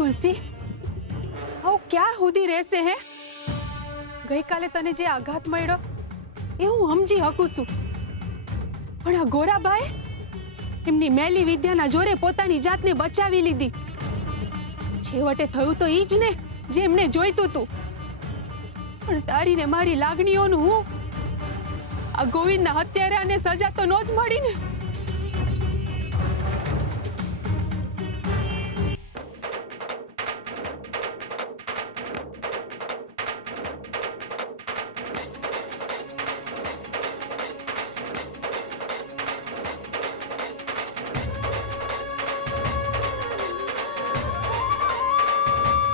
તુલસી આવ ક્યાં સુધી રહેશે હે? ગઈકાલે તને જે આઘાત મળ્યો એ હું સમજી શકું છું, પણ આ ગોરાબાએ એમની મેલી વિદ્યાના જોરે પોતાની જાતને બચાવી લીધી. છેવટે થયું તો ઈ જ ને જે એમને જોઈતું હતું. પણ તારી ને મારી લાગણીઓનું હું આ ગોવિંદના હત્યારાને સજા તો નો જ મળી ને.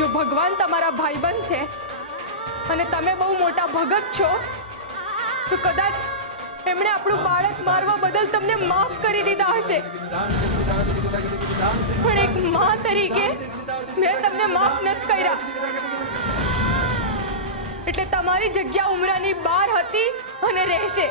જો ભગવાન તમારા ભાઈબંધ છે અને તમે બહુ મોટા ભગત છો તો કદાચ એમણે આપણું બાળક મારવા બદલ તમને માફ કરી દીધા હશે, પણ એક માં તરીકે મેં તમને માફ નથી કર્યા. એટલે તમારી જગ્યા ઉમરાની બહાર હતી અને રહેશે.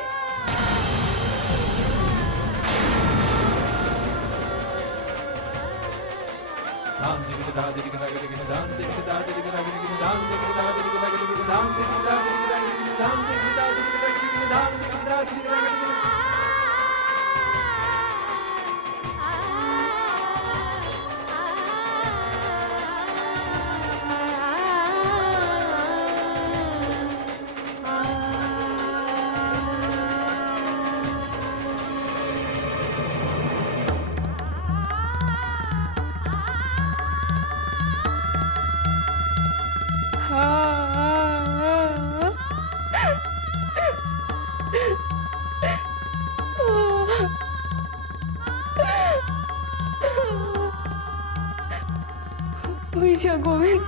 ગોવિંદ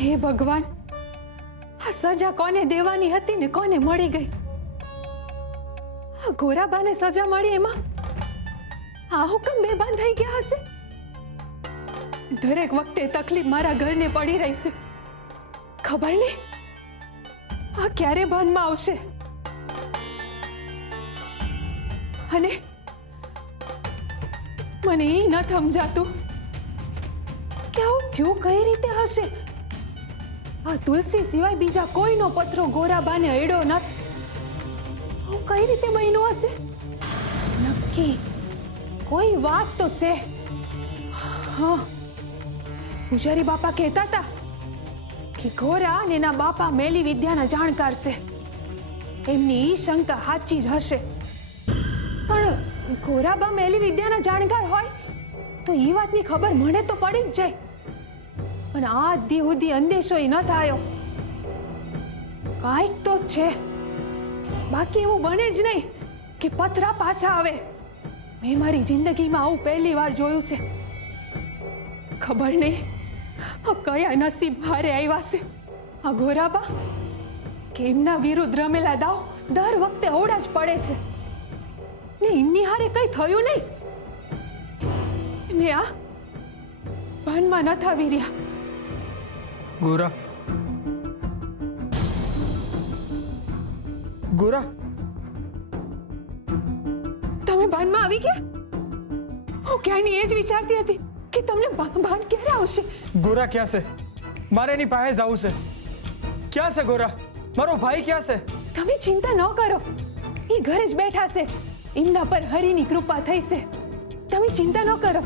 હે ભગવાન, આ સજા કોને દેવાની હતી ને કોને મળી ગઈ? આ ગોરાબાને સજા મળી એમાં આ હુકમ બેભાન થઈ ગયા હશે. દરેક વખતે તકલીફ મારા ઘરને પડી રહી છે. ખબર નહીં આ ક્યારે ભાનમાં આવશે. અને મને એ ન સમજાતું કે આવું થયું કઈ રીતે હશે. આ તુલસી સિવાય બીજા કોઈનો પથરો ગોરાબાને અડ્યો નથી. હું કઈ રીતે બન્યું હશે? નક્કી કોઈ વાત તો છે. હા, પૂજારી બાપા કહેતા હતા કે ગોરા અને એના બાપા મેલી વિદ્યાના જાણકાર છે. એમની ઈ શંકા સાચી જ હશે. પણ ગોરાબા મેલી વિદ્યાના જાણકાર હોય તો ઈ વાતની ખબર મને તો પડી જ જાય. પણ આ દી સુધી અંદેશો ન થયો. કાંઈક તો છે, બાકી એવું બને જ નહીં કે પથરા પાછા આવે. મેં મારી જિંદગીમાં આવું પહેલી વાર જોયું છે. ખબર નહીં આ કયા નસીબ હારે આવ્યા છે આ ગોરાબા, કે એમના વિરુદ્ધ રમેલા દાવ દર વખતે ઓડા જ પડે છે ને એમની હારે કઈ થયું નહીં ને આ ભાનમાં ન થાવી રહ્યા. ગોરા, ગોરા, તમે ભાનમાં આવી ગયા? હું ક્યાંની એ જ વિચારતી હતી કે તમને ભાન ક્યારે આવશે. ગોરા ક્યાં છે? મારે એની પાસે જવું છે. ક્યાં છે ગોરા? મારો ભાઈ ક્યાં છે? તમે ચિંતા ન કરો, એ ઘરે જ બેઠા છે. એમના પર હરિની કૃપા થઈ છે. તમે ચિંતા ન કરો.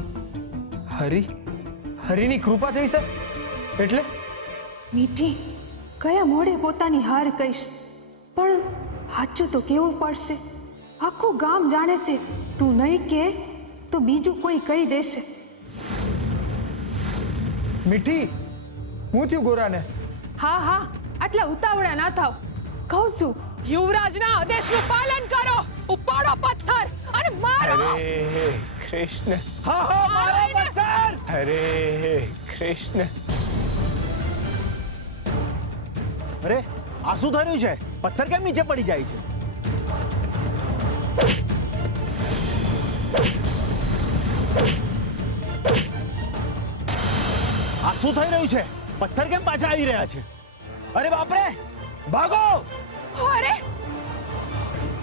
હરિની કૃપા થઈ છે એટલે? મીઠી, કયા મોડે પોતાની હાર કહીશ, પણ સાચું તો કેવું પડશે. આખું ગામ જાણે છે. તું નહીં કે તો બીજું કોઈ કહી દેશે. મીઠી, હું થયું ગોરાને? હા હા, આટલા ઉતાવળા ના થાવ. કહું છું, યુવરાજના આદેશનું પાલન કરો. ઉપાડો પથ્થર અને મારો. કૃષ્ણ. હા હા મારો પથ્થર. હરે કૃષ્ણ. અરે આ શું થયું છે? પથ્થર કેમ નીચે પડી જાય છે? આ શું થઈ રહ્યું છે? પથ્થર કેમ પાછા આવી રહ્યા છે? અરે બાપરે, ભાગો! અરે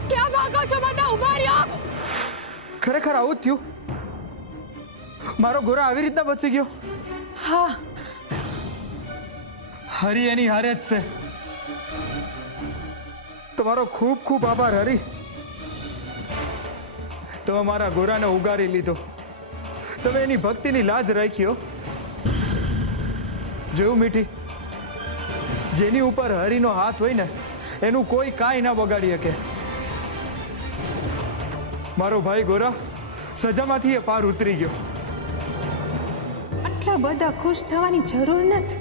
ક્યાં ભાગો છો બધા? ઉભા રહ્યો. ખરેખર આવું જ થયું? મારો ગોરા આવી રીતના બચી ગયો? હા, હરી એની હારે જ છે. તમારો ખૂબ ખૂબ આભાર હરી. તમે મારા ગોરાને ઉગારી લીધો. તમે એની ભક્તિની લાજ રાખ્યો. જેવું મીઠી, જેની ઉપર હરીનો હાથ હોય ને એનું કોઈ કાંઈ ના બગાડી શકે. મારો ભાઈ ગોરા સજામાંથી એ પાર ઉતરી ગયો. આટલા બધા ખુશ થવાની જરૂર નથી.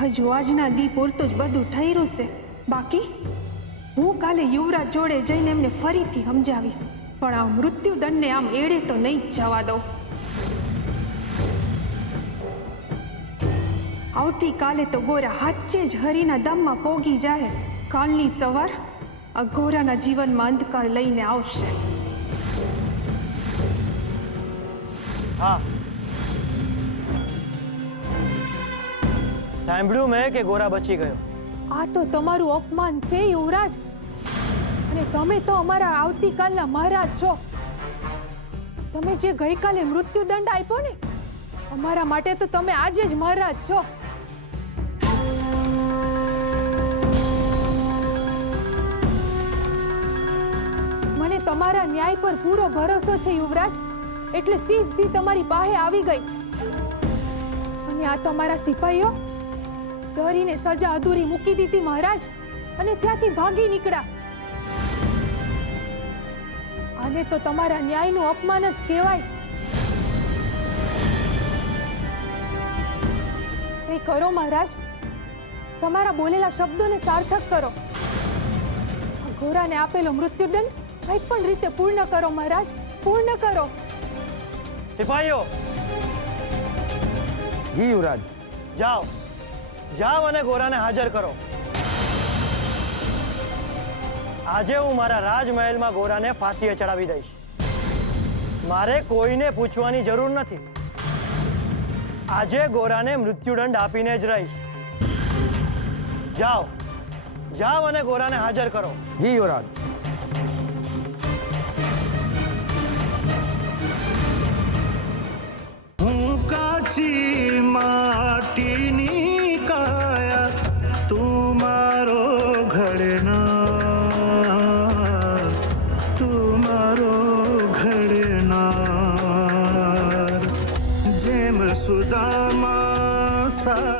હજુ આજના દી પૂરતું જ બધું ઠર્યું છે. બાકી હું કાલે યુવરાજ જોડે જઈને એમને ફરીથી સમજાવીશ. પણ આ મૃત્યુદંડને આમ એડે તો નહીં જ જવા દઉં. આવતીકાલે તો ગોરા હાચે જ હરીના ધામમાં પોગી જાય. કાલની સવાર આ ગોરાના જીવનમાં અંધકાર લઈને આવશે. હા, સાંભળ્યું મેં કે ગોરા બચી ગયો. આ તો તમારું અપમાન છે યુવરાજ. અને તમે તો અમારા આવતીકાલના મહારાજ છો. તમે જે ગઈકાલે મૃત્યુદંડ આપ્યો ને, અમારા માટે તો તમે આજે જ મહારાજ છો. મને તમારા ન્યાય પર પૂરો ભરોસો છે યુવરાજ. એટલે સીધી તમારી પાસે આવી ગઈ. અને આ તમારા સિપાહીઓ ડરીને સજા અધૂરી મૂકી દીધી મહારાજ, અને ત્યાંથી ભાગી નીકળ્યા. આને તો તમારા ન્યાયનું અપમાન જ કહેવાય. કંઈ કરો મહારાજ, તમારા બોલેલા શબ્દોને સાર્થક કરો. આ ઘોડાને આપેલો મૃત્યુદંડ કંઈ પણ રીતે પૂર્ણ કરો મહારાજ, પૂર્ણ કરો. સિપાહીઓ, જી યુવરાજ. જાઓ જાઓ અને ગોરાને હાજર કરો. આજે હું મારા રાજમહેલમાં ગોરાને ફાંસીએ ચડાવી દઈશ. મારે કોઈને પૂછવાની જરૂર નથી. આજે ગોરાને મૃત્યુદંડ આપીને જ રહીશ. જાઓ જાઓ અને ગોરાને હાજર કરો. જી યુવરાજ. કાચી માટીની કાયા તું મારો ઘડનાર, તું મારો ઘડનાર. જેમ સુદામા સા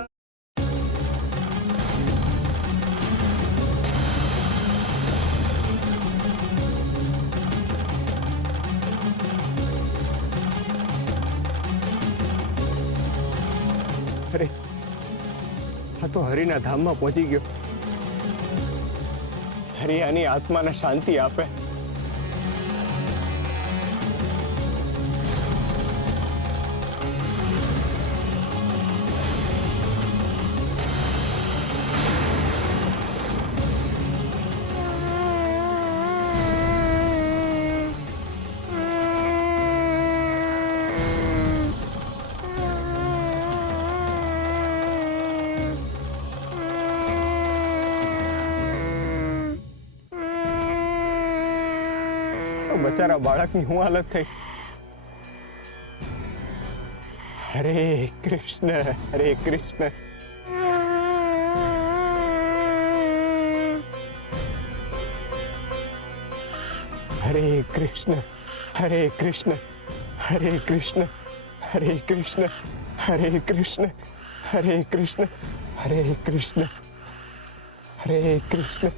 અરે આ તો હરિના ધામમાં પહોંચી ગયો. હરિ આની આત્માને શાંતિ આપે. બચારા બાળકની શું હાલત થઈ. હરે કૃષ્ણ, હરે કૃષ્ણ. હરે કૃષ્ણ, હરે કૃષ્ણ, હરે કૃષ્ણ, હરે કૃષ્ણ, હરે કૃષ્ણ, હરે કૃષ્ણ, હરે કૃષ્ણ, હરે કૃષ્ણ.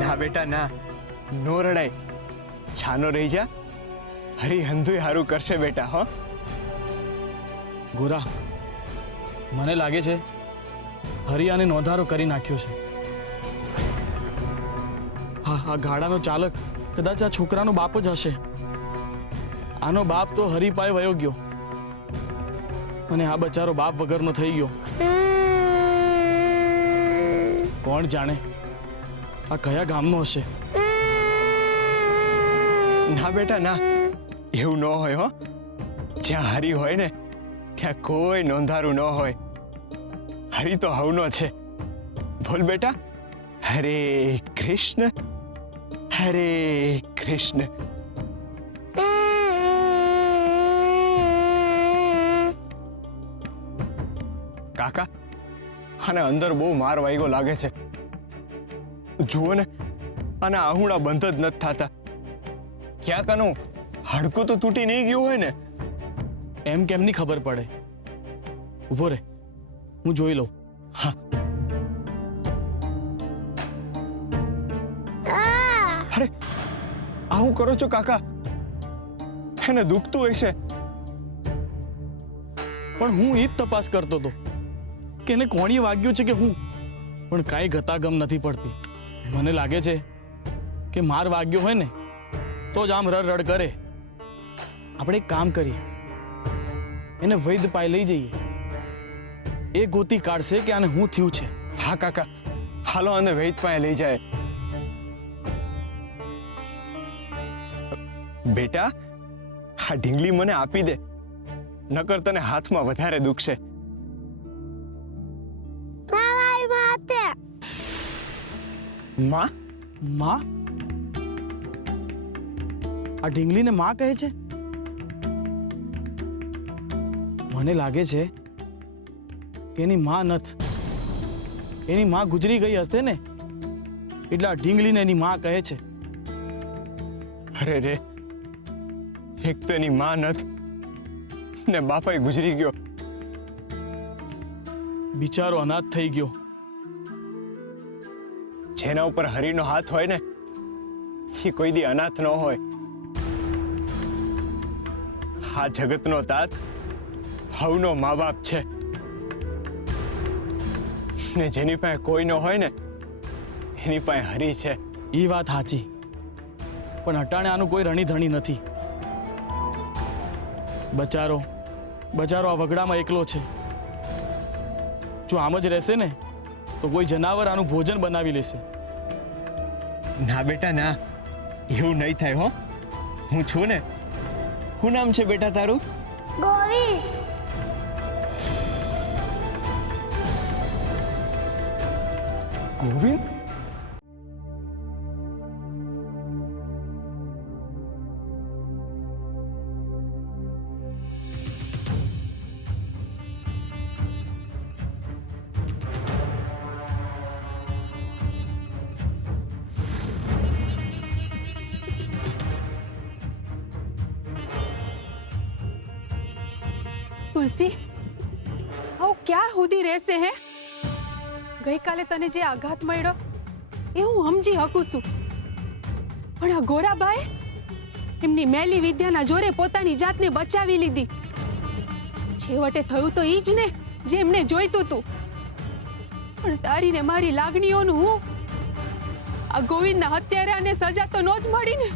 ના બેટા ના, નો રડાય. છાનો રહી જા. હરી હંધુય હારું કરશે બેટા. હો ગોરા, મને લાગે છે હરિયાને નોંધારો કરી નાખ્યો છે. હા, આ ગાડાનો ચાલક કદાચ આ છોકરાનો બાપ જ હશે. આનો બાપ તો હરિપાએ વયો ગયો અને આ બચારો બાપ વગરનો થઈ ગયો. કોણ જાણે આ કયા ગામનો હશે. ના બેટા ના, એવું ન હોય. હો જ્યાં હરી હોય ને ત્યાં કોઈ નોંધારું ન હોય. હરી તો હવનો છે. બોલ બેટા, હરે કૃષ્ણ હરે કૃષ્ણ. કાકા, આને અંદર બહુ માર વાગ્યો લાગે છે. જુઓ ને, આના આહુડા બંધ જ નથી થતા. ક્યાંક આનું હાડકું તો તૂટી નહીં ગયું હોય ને? એમ કેમની ખબર પડે? ઊભો રે, હું જોઈ લઉં. હા. અરે આવું કરો છો કાકા? એને દુખતું હશે. પણ હું એ જ તપાસ કરતો હતો કે એને કોણીએ વાગ્યું છે કે હું, પણ કાંઈ ગતાગમ નથી પડતી. મને લાગે છે કે માર વાગ્યો હોય ને તો જ આમ રડ કરે. આપણે એક કામ કરીએ, એને વૈદ્ય પાસે લઈ જઈએ. એ ગોતી કાઢશે કે આને હું થયું છે. હા કાકા, હાલો આને વૈદ પાસે લઈ જાય. બેટા, આ ઢીંગલી મને આપી દે, નકર તને હાથમાં વધારે દુખશે. માં? માં? આ ઢીંગલીને માં કહે છે? મને લાગે છે કે એની માં નથી. એની માં ગુજરી ગઈ હશે ને, એટલે આ ઢીંગલીને એની માં કહે છે. અરે રે, એક તો એની માં નથી ને બાપાએ ગુજરી ગયો. બિચારો અનાથ થઈ ગયો. જેના ઉપર હરિનો હાથ હોય ને એ કોઈ દી અનાથ ન હોય. આ જગતનો તાત હવનો મા બાપ છે ને જેની પાસે કોઈ ન હોય ને એની પાસે હરી છે. એ વાત સાચી, પણ અટાણે આનું કોઈ રણી ધણી નથી. બચારો આ વગડામાં એકલો છે. જો આમ જ રહેશે ને તો કોઈ જનાવર આનું ભોજન બનાવી લેશે. ના બેટા ના, એવું નહીં થાય. હો, હું છું ને. શું નામ છે બેટા તારું? ગોવિંદ. ગોવિંદ? તુલસી, આવું ક્યાં સુધી રહેશે હે? ગઈકાલે તને જે આઘાત મળ્યો એ હું સમજી શકું છું, પણ આ ગોરાબાએ એમની મેલી વિદ્યાના જોરે પોતાની જાતને બચાવી લીધી. છેવટે થયું તો ઈ જ ને જે એમને જોઈતું હતું. પણ તારી ને મારી લાગણીઓનું હું આ ગોવિંદના હત્યારાને સજા તો ન જ મળી ને.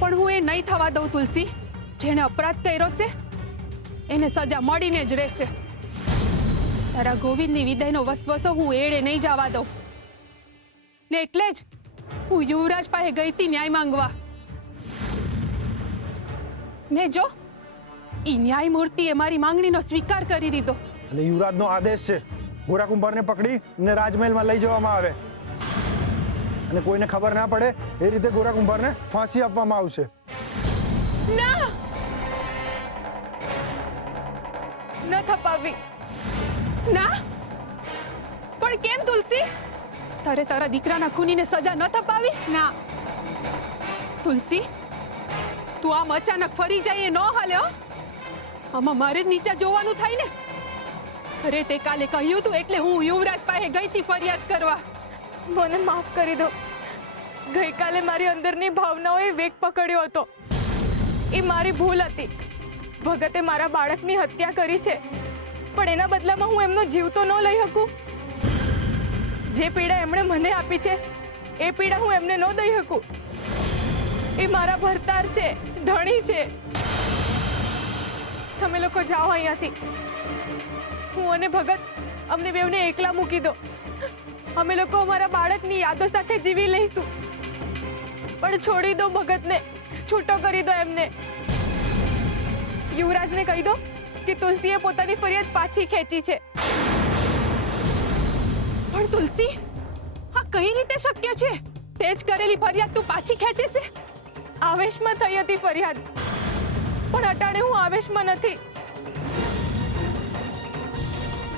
પણ હું એ નહીં થવા દઉં તુલસી. જેણે અપરાધ કર્યો છે એને સજા મળીને જ રહેશે. તારા ગોવિંદની વિદાયનો વસવસો હું એળે નહીં જવા દઉં ને એટલે જ હું યુવરાજ પાસે ગઈ હતી ન્યાય માંગવા. ને જો ઈ ન્યાયમૂર્તિએ મારી માંગણીનો સ્વીકાર કરી દીધો. અને યુવરાજનો આદેશ છે ગોરા કુંભારને પકડી ને રાજમહેલમાં લઈ જવામાં આવે અને કોઈને ખબર ના પડે એ રીતે ગોરા કુંભારને ફાંસી આપવામાં આવશે. ના, ન થપાવી. ના, પણ કેમ તુલસી? તારે તારા દીકરાના ખૂનીને સજા ન થપાવી? ના. તુલસી, તું આમ અચાનક ફરી જાય એ ન હાલે. હો, આમાં મારે જ નીચે જોવાનું થાય ને. અરે તે કાલે કહ્યું તું એટલે હું યુવરાજ પાસે ગઈ હતી ફરિયાદ કરવા. મને માફ કરી દો. ગઈકાલે મારી અંદરની ભાવનાઓએ વેગ પકડ્યો હતો. એ મારી ભૂલ હતી. ભગતે મારા બાળકની હત્યા કરી છે, પણ એના બદલામાં હું એમનો જીવ તો ન લઈ શકું. જે પીડા એમણે મને આપી છે એ પીડા હું એમને ન દઈ શકું. એ મારા ભરતાર છે, ધણી છે. તમે લોકો જાઓ અહીંયાથી. હું અને ભગત અમને બેવને એકલા મૂકી દો. અમે લોકો અમારા બાળકની યાદો સાથે જીવી લઈશું. પણ છોડી દો ભગતને, છૂટો કરી દો એમને. યુવરાજને કહી દો કે તુલસીએ પોતાની ફરિયાદ પાછી ખેંચી છે. પણ તુલસી, આ કઈ રીતે શક્ય છે? તે જ કરેલી ફરિયાદ તું પાછી ખેંચે છે? આવેશમાં થઈ હતી ફરિયાદ, પણ અટાણે હું આવેશમાં નથી.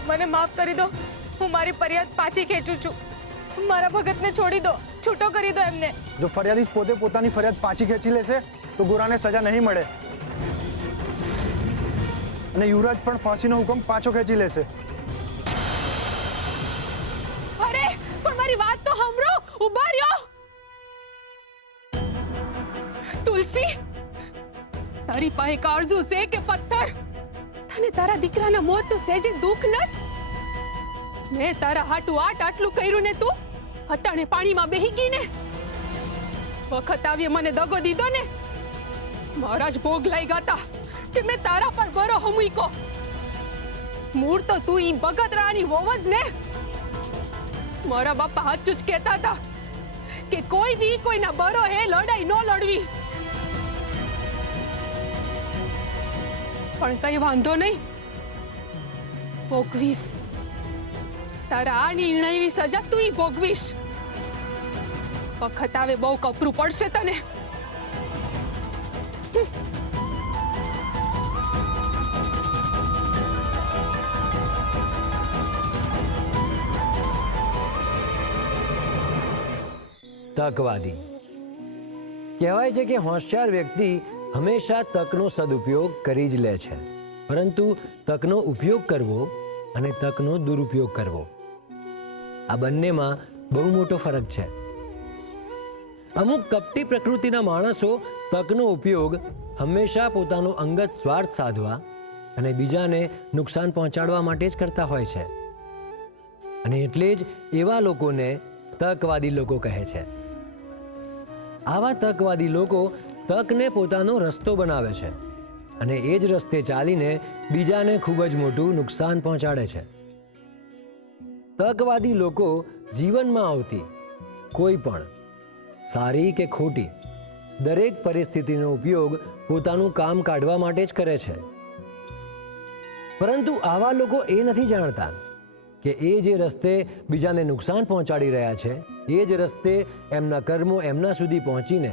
મને માફ કરી દો. હું મારી ફરિયાદ પાછી ખેંચું છું. મારા ભગતને છોડી દો, છૂટો કરી દો એમને. જો ફરિયાદી પોતે પોતાની ફરિયાદ પાછી ખેંચી લેશે તો ગોરાને સજા નહીં મળે અને યુવરાજ પણ ફાંસીનો હુકમ પાછો ખેંચી લેશે. અરે પણ મારી વાત તો સાંભળો. ઉભા રહ્યો. તુલસી, તારી પાસે કાળજુ છે કે પથ્થર? તને તારા દીકરાના મોતનું સહેજે દુઃખ નથી? મેં તારા હાટું આટલું કર્યું ને તું હટાણે પાણીમાં બેહી ગઈ ને. વખત આવી મને દગો દીધો ને. મારા જ ભોગ લઈ ગાતા કે મેં તારા પર બરો હમુઈકો. મૂળ તો તું ઈ ભગત રાણી હોવ જ ને. મારા બાપા હાચું જ કહેતા હતા કે કોઈ દી કોઈના બરો હે લડાઈ ન લડવી. પણ કઈ વાંધો નહીં, ભોગવીશ. તારા આ નિર્ણયની સજા તું ઈ ભોગવીશ. વખત આવે બહુ કપરું પડશે તને. તકવાદી કહેવાય છે કે હોશિયાર વ્યક્તિ હંમેશા તકનો સદુપયોગ કરી જ લે છે, પરંતુ તકનો ઉપયોગ કરવો અને તકનો દુરુપયોગ કરવો આ બંનેમાં બહુ મોટો ફરક છે. અમુક કપટી પ્રકૃતિના માણસો તકનો ઉપયોગ હંમેશા પોતાનો અંગત સ્વાર્થ સાધવા અને બીજાને નુકસાન પહોંચાડવા માટે જ કરતા હોય છે, અને એટલે જ એવા લોકોને તકવાદી લોકો કહે છે. આવા તકવાદી લોકો તકને પોતાનો રસ્તો બનાવે છે અને એ જ રસ્તે ચાલીને બીજાને ખૂબ જ મોટું નુકસાન પહોંચાડે છે. તકવાદી લોકો જીવનમાં આવતી કોઈ પણ સારી કે ખોટી દરેક પરિસ્થિતિનો ઉપયોગ પોતાનું કામ કાઢવા માટે જ કરે છે. પરંતુ આવા લોકો એ નથી જાણતા કે એ જે રસ્તે બીજાને નુકસાન પહોંચાડી રહ્યા છે એ જ રસ્તે એમના કર્મો એમના સુધી પહોંચીને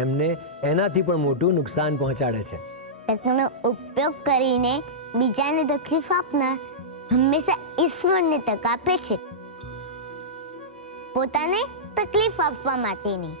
એમને એનાથી પણ મોટું નુકસાન પહોંચાડે છે. તકનો ઉપયોગ કરીને બીજાને તકલીફ આપનાર હંમેશા ઈશ્વરને તક આપે છે, પોતાને તકલીફ આપવા માટે નહીં.